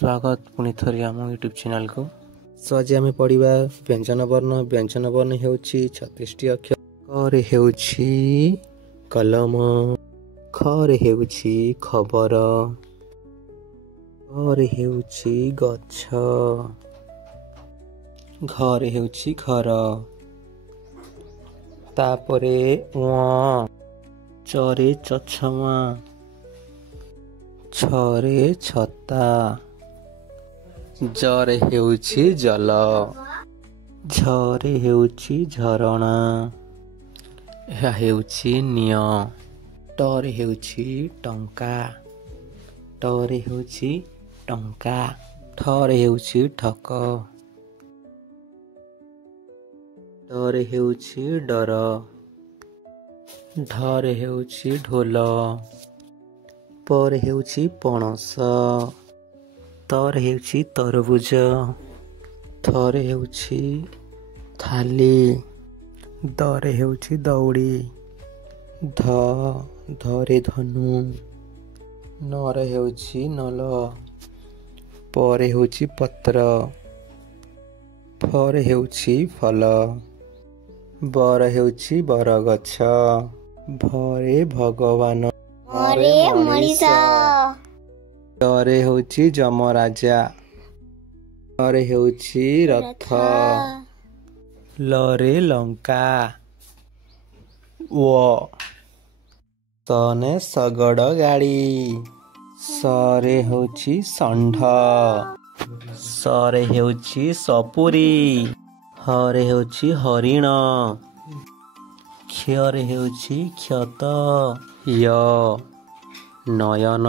स्वागत पुणी थरी आम यूट्यूब चैनल को। सो आज आम पढ़ा व्यंजन वर्ण। व्यंजन वर्ण हो 36टी अक्षर। क रे हेउछि कलम, ख रे हेउछि खबर, ग रे हेउछि गछ, घ रे हेउछि घर, तापरे व, च रे चछमा, छ रे छता, ज रे हेउछि जल, झ रे हेउछि झरणा, ଏହା ହେଉଛି ନିଅ। ଟ ରେ ହେଉଛି ଟଙ୍କା, ଟ ରେ ହେଉଛି ଟଙ୍କା, ଠ ରେ ହେଉଛି ଠକ, ଡ ରେ ହେଉଛି ଡର, ଢ ରେ ହେଉଛି ଢୋଲ, ପ ରେ ହେଉଛି ପଣସ, ତ ରେ ହେଉଛି ତରଭୁଜ, ଥ ରେ ହେଉଛି ଥାଲି, ଦ ରେ ହେଉଛି ଦଉଡ଼ି, ଧ ରେ ଧନୁ, ନ ରେ ହେଉଛି ନଳ, ପ ରେ ହେଉଛି ପତ୍ର, ଫ ରେ ହେଉଛି ଫଲ, ବ ରେ ହେଉଛି ବରଗଛ, ଭ ରେ ଭଗବାନ, ମଣିଷ, ଜ ରେ ହେଉଛି ଯମରାଜା, ର ରେ ହେଉଛି ରଥ, ଲ ରେ ଲଙ୍କା, ୱ ତନେ ଶଗଡ଼ ଗାଡ଼ି, ସ ରେ ହେଉଛି ଷଣ୍ଢ, ସ ରେ ହେଉଛି ସପୁରୀ, ହ ରେ ହେଉଛି ହରିଣ, କ୍ଷ ରେ ହେଉଛି କ୍ଷତ, ୟ ନୟନ,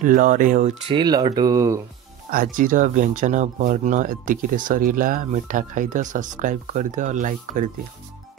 ଲ ରେ ହେଉଛି ଲଡୁ। ଆଜିର ବ୍ୟଞ୍ଜନ ବର୍ଣ୍ଣ ଏତିକିରେ ସରିଲା। ମିଠା ଖାଇଦିଅ, ସବସ୍କ୍ରାଇବ୍ କରିଦିଅ, ଲାଇକ୍ କରିଦିଅ।